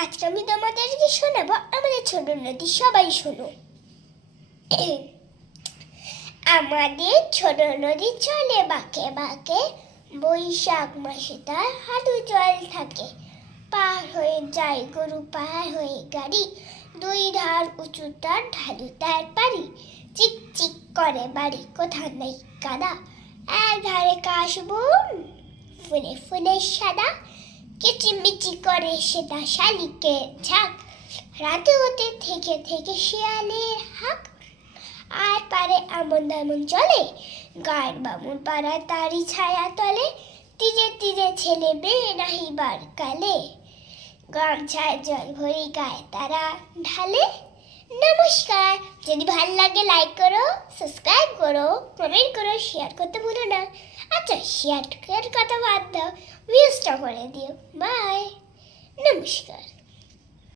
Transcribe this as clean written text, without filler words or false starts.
আজকে আমি তোমাদেরকে শোনাবো আমাদের ছোট নদী। সবাই শোনো। আমাদের ছোট নদী চলে বাঁকে বাঁকে, বৈশাখ মাসে তার হাঁটু জল থাকে। পার হয়ে যায় গরু, পার হয়ে গাড়ি, দুই ধার উঁচু তার ঢালু তার পারি। চিক চিক করে বাড়ি, কোথা নেই কাদা, এক ধারে কাশবন, ফুলে ফুলে সাদা। কিচিমিচি করে সেটা শালিকের ঝাঁক, রাতে হতে থেকে থেকে শিয়ালের হাঁক। আর পারে এমন তেমন চলে, গায়ের বামুন পাড়ায় তারই ছায়া তলে। তীরে তীরে ছেলে মেয়ে নাহিবার কালে, গামছায় জল ভরি গায়ে তারা ঢালে। নমস্কার। যদি ভালো লাগে লাইক করো, সাবস্ক্রাইব করো, কমেন্ট করো, শেয়ার করতে ভুলো না। আচ্ছা, শেয়ার কথা বাদ দাও, ভিউজটা করে দিও। বাই। নমস্কার।